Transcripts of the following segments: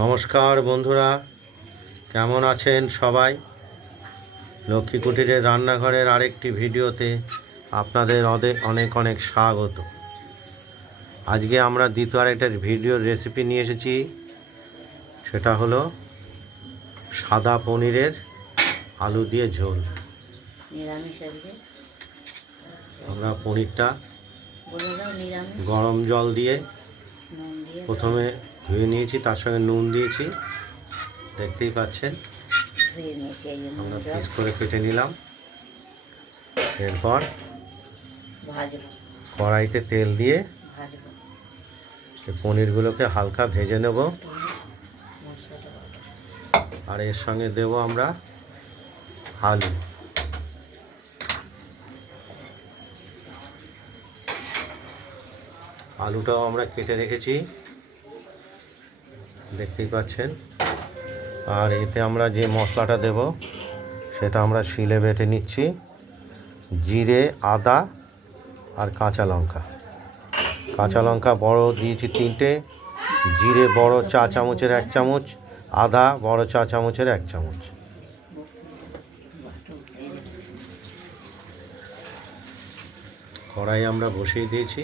নমস্কার বন্ধুরা, কেমন আছেন সবাই? লক্ষ্মী কুটিরের রান্নাঘরের আরেকটি ভিডিওতে আপনাদের অনেক অনেক স্বাগত। আজকে আমরা দ্বিতীয় আরেকটা ভিডিওর রেসিপি নিয়ে এসেছি। সেটা হলো সাদা পনিরের আলু দিয়ে ঝোল। আমরা পনিরটা গরম জল দিয়ে প্রথমে ধুয়ে নিয়েছি, তার সঙ্গে নুন দিয়েছি, দেখতেই পাচ্ছেন। আমরা পিস করে কেটে নিলাম। এরপর কড়াইতে তেল দিয়ে পনিরগুলোকে হালকা ভেজে নেব। আর এর সঙ্গে দেব আমরা আলু। আলুটাও আমরা কেটে রেখেছি, দেখতেই পাচ্ছেন। আর এতে আমরা যে মশলাটা দেব সেটা আমরা শিলে বেটে নিচ্ছি। জিরে, আদা আর কাঁচা লঙ্কা বড় দিয়েছি 3টে, জিরে বড় চা চামচের 1 চামচ, আদা বড় চা চামচের 1 চামচ। কড়াই আমরা বসিয়ে দিয়েছি।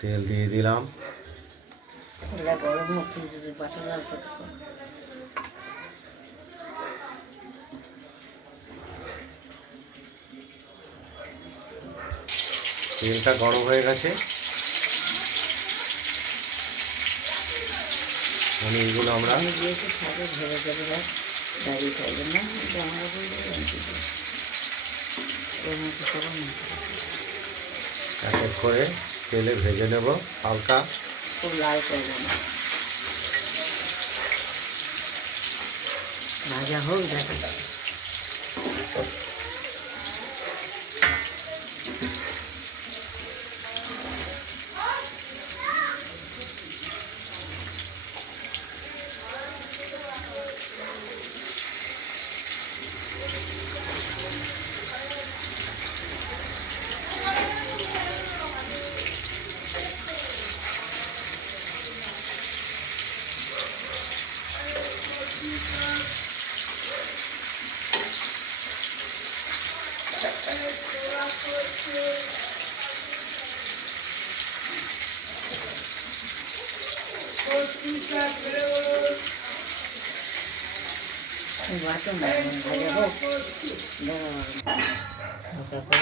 তেল দিয়ে দিলাম। তেলটা গরম হয়ে গেছে। পনিরগুলো আমরা এক এক করে তেলে ভেজে নেব, হালকা খুব লাল করবো না, ভাজা হোক দেখা যাবে।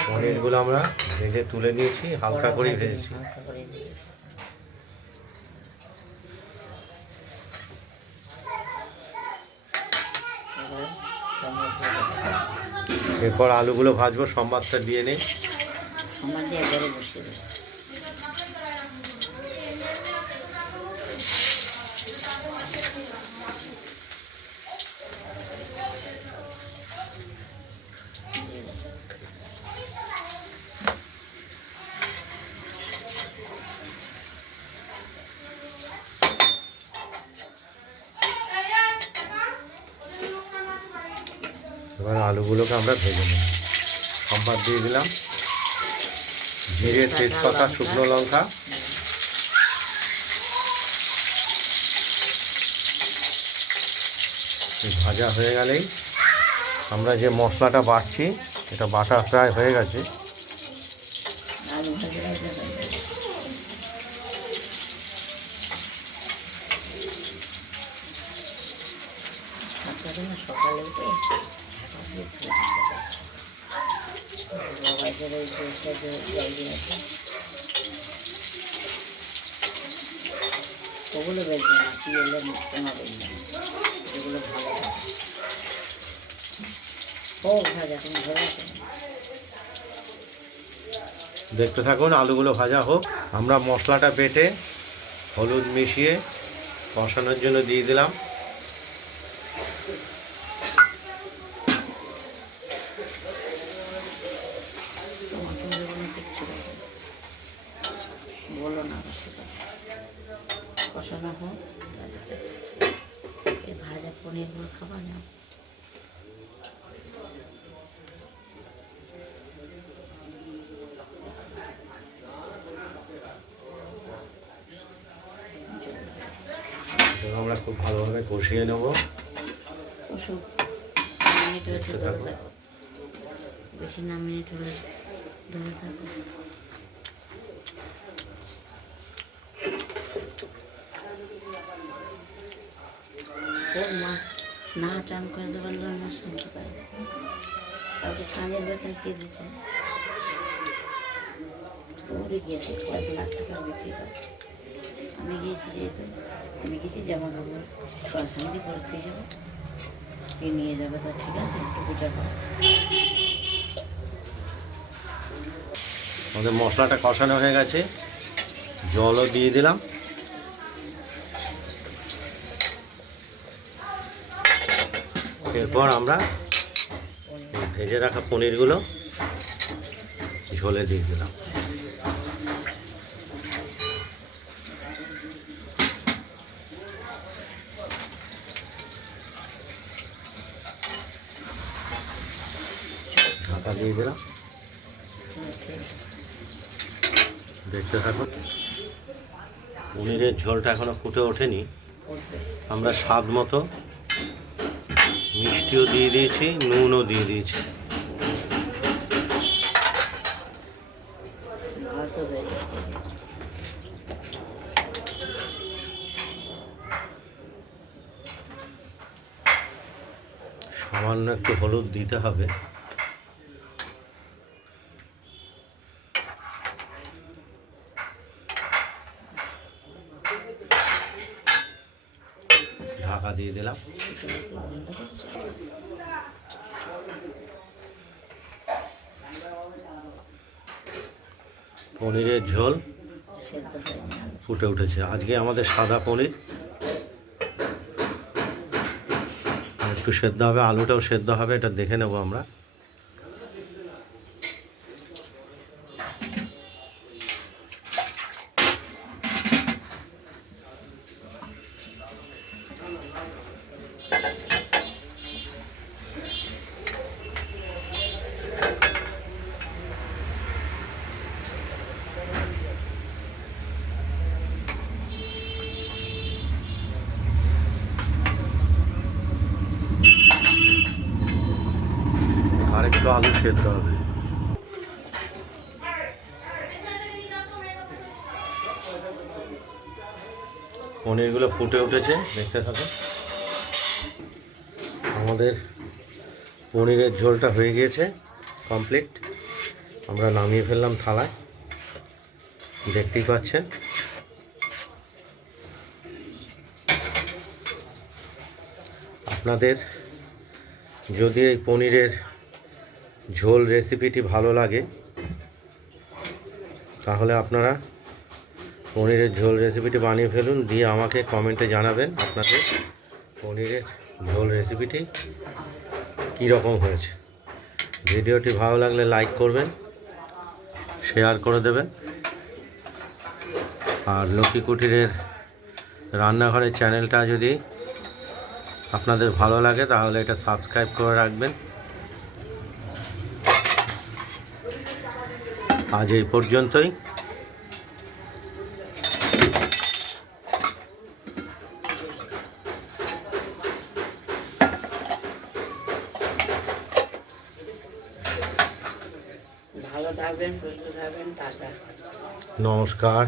পনিরগুলো আমরা ভেজে তুলে নিয়েছি, হালকা করে ভেজেছি। এরপর আলুগুলো ভাজবো। সম্বাদটা দিয়ে নেই। এবার আলুগুলোকে আমরা ভেজে নেব। সম্বাদ দিয়ে দিলাম, জিরে, তেজপাতা, শুকনো লঙ্কা। ভাজা হয়ে গেলেই আমরা যে মশলাটা বাটছি, এটা বাটা প্রায় হয়ে গেছে। সকালে ওগুলো বেশি না, পিএলের সোনা বেশি এগুলো ভালো হোক ভাজা। তুমি ধরে দেখতে থাকুন, আলুগুলো ভাজা হোক। আমরা মশলাটা বেটে হলুদ মিশিয়ে কষানোর জন্য দিয়ে দিলাম। বলো না কষানো হোক। পনিরগুলো খাবার না। এটাকে আমরা খুব ভালোভাবে কষিয়ে নেব। ওষুধ মিনিট হয়েছে, ধরে থাকো, বেশি না মিনিট হলে ধরে থাকো। ওর মা না চান করে দেবেন, মাছ শান্তি পায়। কাউকে স্বামীর বেতন কে দিয়েছে? ওরে গিয়েছে কয়েক লাখ টাকা বিক্রি করে। আমি গিয়েছি যেহেতু, আমি গেছি জামা কাপড় স্বামী করে খেয়ে যাবো, এ নিয়ে যাবে, তার ঠিক আছে, একটু পূজা করো। আমাদের মশলাটা কষানো হয়ে গেছে, জলও দিয়ে দিলাম। এরপর আমরা এই ভেজে রাখা পনিরগুলো ঝোলে দিয়ে দিলাম। ঢাকা দিয়ে দিলাম, দেখতে থাকুন। পনিরের ঝোলটা এখনো ফুটে ওঠেনি। আমরা স্বাদ মতো মিষ্টিও দিয়ে দিয়েছি, নুনও দিয়ে দিয়েছি। সামান্য একটু হলুদ দিতে হবে। ঢাকা দিয়ে দিলাম। পনিরের ঝোল ফুটে উঠেছে। আজকে আমাদের সাদা পনির, একটু সেদ্ধ হবে, আলুটাও সেদ্ধ হবে, এটা দেখে নেব আমরা। আর একটু আলু সেদ্ধ হবে। পনিরগুলো ফুটে উঠেছে, দেখতে থাকো। আমাদের পনিরের ঝোলটা হয়ে গিয়েছে কমপ্লিট। আমরা নামিয়ে ফেললাম থালায়, দেখতেই পাচ্ছেন। আপনাদের যদি এই পনিরের ঝোল রেসিপিটি ভালো লাগে, তাহলে আপনারা পনিরের ঝোল রেসিপিটি বানিয়ে ফেলুন, দিয়ে আমাকে কমেন্টে জানাবেন আপনাদের পনিরের ঝোল রেসিপিটি কীরকম হয়েছে। ভিডিওটি ভালো লাগলে লাইক করবেন, শেয়ার করে দেবেন। আর লক্ষ্মী কুটিরের রান্নাঘরের চ্যানেলটা যদি আপনাদের ভালো লাগে, তাহলে এটা সাবস্ক্রাইব করে রাখবেন। আজ এই পর্যন্তই। ভালো থাকবেন, সুস্থ থাকবেন, টাটা। নমস্কার।